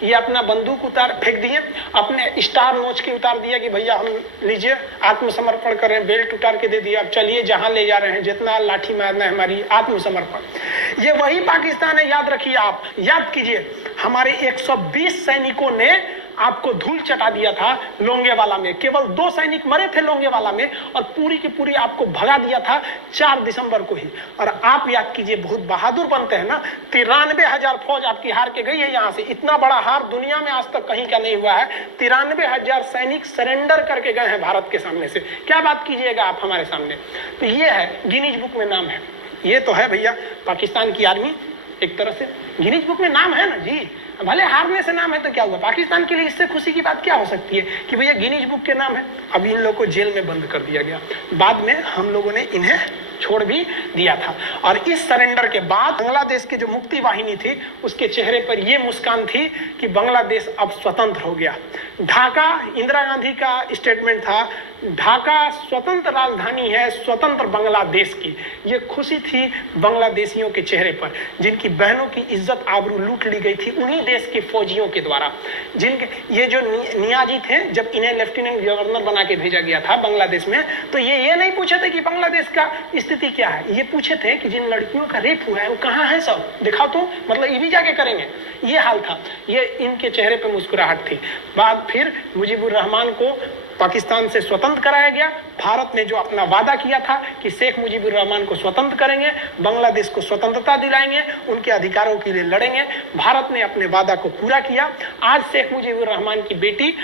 ये अपना बंदूक फेंक दिए, अपने स्टार नोच के उतार दिया कि भैया हम लीजिए आत्मसमर्पण कर रहे हैं, बेल्ट उतार के दे दिया, अब चलिए जहां ले जा रहे हैं, जितना लाठी मारना है हमारी, आत्मसमर्पण। ये वही पाकिस्तान है, याद रखिए। आप याद कीजिए, हमारे 120 सैनिकों ने आपको धूल चटा दिया था लोंगेवाला में। केवल 2 सैनिक मरे थे लोंगेवाला में और पूरी की पूरी आपको भगा दिया था 4 दिसंबर को ही। और आप याद कीजिए, बहुत बहादुर बनते हैं ना। 93,000 फौज आपकी हार के गई है यहाँ से। इतना बड़ा हार दुनिया में आज तक कहीं का नहीं हुआ है। 93,000 सैनिक सरेंडर करके गए हैं भारत के सामने से। क्या बात कीजिएगा आप हमारे सामने। तो ये है, गिनीज बुक में नाम है। ये तो है भैया पाकिस्तान की आर्मी, एक तरह से गिनीज बुक में नाम है ना जी। भले हारने से नाम है तो क्या हुआ, पाकिस्तान के लिए इससे खुशी की बात क्या हो सकती है कि भैया गिनीज बुक के नाम है। अभी इन लोगों को जेल में बंद कर दिया गया, बाद में हम लोगों ने इन्हें छोड़ भी दिया था। और इस सरेंडर के बाद बांग्लादेश की जो मुक्ति वाहिनी थी उसके चेहरे पर यह मुस्कान थी कि बांग्लादेश अब स्वतंत्र हो गया। ढाका, इंदिरा गांधी का स्टेटमेंट था, ढाका स्वतंत्र राजधानी है स्वतंत्र बांग्लादेश की। ये खुशी थी बांग्लादेशियों के चेहरे पर, जिनकी बहनों की इज्जत आबरू लूट ली गई थी उन्हीं देश के फौजियों के द्वारा। जिनके ये जो नियाजी थे, जब इन्हें लेफ्टिनेंट गवर्नर बना के भेजा गया था बांग्लादेश में, तो ये नहीं पूछे थे कि बांग्लादेश का स्थिति क्या है। ये पूछे थे कि जिन लड़कियों का रेप हुआ है वो कहाँ है, सब दिखाओ तो, मतलब ये भी जाके करेंगे। ये हाल था। ये इनके चेहरे पर मुस्कुराहट थी। बाद फिर मुजीबुर रहमान को पाकिस्तान से स्वतंत्र कराया गया। भारत ने जो अपना वादा किया था कि शेख मुजीबुर रहमान को स्वतंत्र करेंगे, बांग्लादेश को स्वतंत्रता दिलाएंगे, उनके अधिकारों के लिए लड़ेंगे, भारत ने अपने वादा को पूरा किया। आज शेख मुजीबुर रहमान की बेटी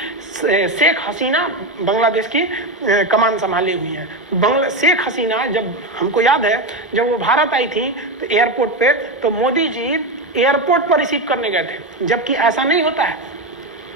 शेख हसीना बांग्लादेश की कमान संभाले हुई है। शेख हसीना, जब हमको याद है जब वो भारत आई थी तो एयरपोर्ट पे, तो मोदी जी एयरपोर्ट पर रिसीव करने गए थे, जबकि ऐसा नहीं होता है।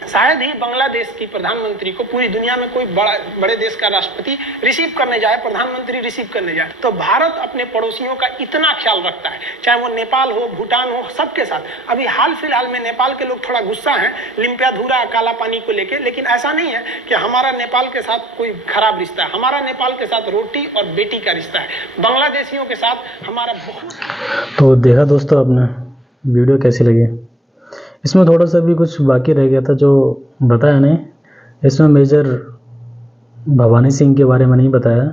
शायद ही बांग्लादेश की प्रधानमंत्री को पूरी दुनिया में कोई बड़े देश का राष्ट्रपति रिसीव करने जाए, प्रधानमंत्री रिसीव करने जाए। तो भारत अपने पड़ोसियों का इतना ख्याल रखता है, चाहे वो नेपाल हो, भूटान हो, सबके साथ। अभी हाल फिलहाल में नेपाल के लोग थोड़ा गुस्सा हैं लिम्पियाधुरा काला पानी को लेके, लेकिन ऐसा नहीं है कि हमारा नेपाल के साथ कोई खराब रिश्ता है। हमारा नेपाल के साथ रोटी और बेटी का रिश्ता है। बांग्लादेशियों के साथ हमारा बहुत। तो देखा दोस्तों, आपने वीडियो कैसी लगी। इसमें थोड़ा सा भी कुछ बाकी रह गया था जो बताया नहीं। इसमें मेजर भवानी सिंह के बारे में नहीं बताया,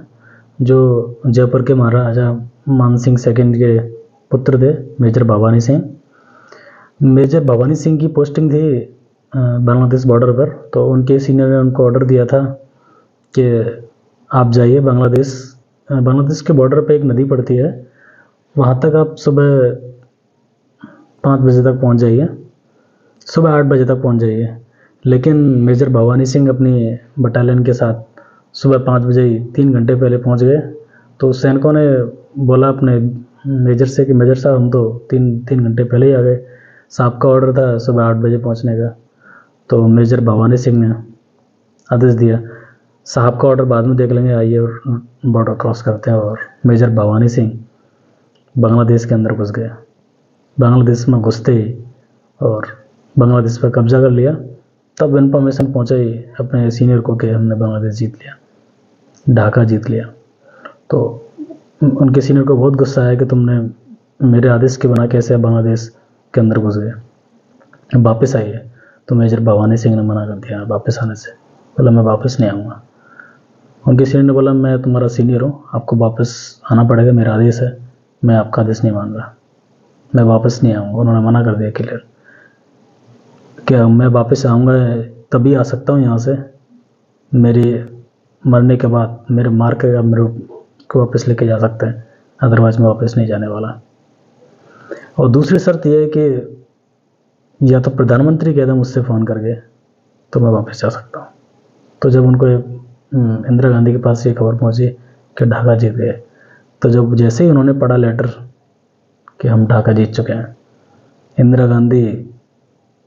जो जयपुर के महाराजा मान सिंह सेकंड के पुत्र थे, मेजर भवानी सिंह। मेजर भवानी सिंह की पोस्टिंग थी बांग्लादेश बॉर्डर पर। तो उनके सीनियर ने उनको ऑर्डर दिया था कि आप जाइए बांग्लादेश के बॉर्डर पर एक नदी पड़ती है, वहाँ तक आप सुबह 5 बजे तक पहुंच जाइए, सुबह 8 बजे तक पहुंच जाइए। लेकिन मेजर भवानी सिंह अपनी बटालियन के साथ सुबह 5 बजे ही 3 घंटे पहले पहुंच गए। तो सैनिकों ने बोला अपने मेजर से कि मेजर साहब हम तो 3 घंटे पहले ही आ गए, साहब का ऑर्डर था सुबह 8 बजे पहुंचने का। तो मेजर भवानी सिंह ने आदेश दिया, साहब का ऑर्डर बाद में देख लेंगे, आइए और बॉर्डर क्रॉस करते हैं। और मेजर भवानी सिंह बांग्लादेश के अंदर घुस गए। बांग्लादेश में घुसते ही और बांग्लादेश पर कब्जा कर लिया। तब इन्फॉर्मेशन पहुंचाई अपने सीनियर को कि हमने बांग्लादेश जीत लिया, ढाका जीत लिया। तो उनके सीनियर को बहुत गुस्सा आया कि तुमने मेरे आदेश के बिना कैसे बांग्लादेश के अंदर घुस गए, वापस आइए। तो मेजर भवानी सिंह ने मना कर दिया वापस आने से, बोला मैं वापस नहीं आऊँगा। उनके सीनियर ने बोला मैं तुम्हारा सीनियर हूँ, आपको वापस आना पड़ेगा, मेरा आदेश है, मैं आपका आदेश नहीं मान रहा, मैं वापस नहीं आऊँगा। उन्होंने मना कर दिया क्लियर, क्या मैं वापस आऊँगा तभी आ सकता हूँ यहाँ से, मेरे मरने के बाद मेरे मार के आप मेरे को वापस लेके जा सकते हैं, अदरवाइज मैं वापस नहीं जाने वाला। और दूसरी शर्त यह है कि या तो प्रधानमंत्री कह दें मुझसे फ़ोन करके तो मैं वापस जा सकता हूँ। तो जब उनको इंदिरा गांधी के पास ये खबर पहुँची कि ढाका जीत गए, तो जब जैसे ही उन्होंने पढ़ा लेटर कि हम ढाका जीत चुके हैं, इंदिरा गांधी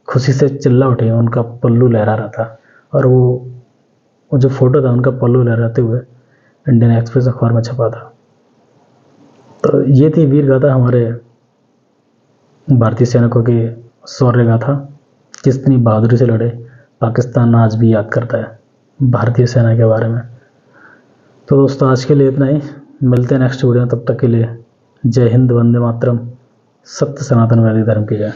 खुशी से चिल्ला उठी, उनका पल्लू लहरा रहा था। और वो जो फोटो था उनका पल्लू लहराते हुए इंडियन एक्सप्रेस अखबार में छपा था। तो ये थी वीर गाथा हमारे भारतीय सैनिकों की शौर्य गाथा, कितनी बहादुरी से लड़े। पाकिस्तान आज भी याद करता है भारतीय सेना के बारे में। तो दोस्तों आज के लिए इतना ही, मिलते हैं नेक्स्ट वीडियो में, तब तक के लिए जय हिंद, वंदे मातरम, सत्य सनातन वैदिक धर्म की जय।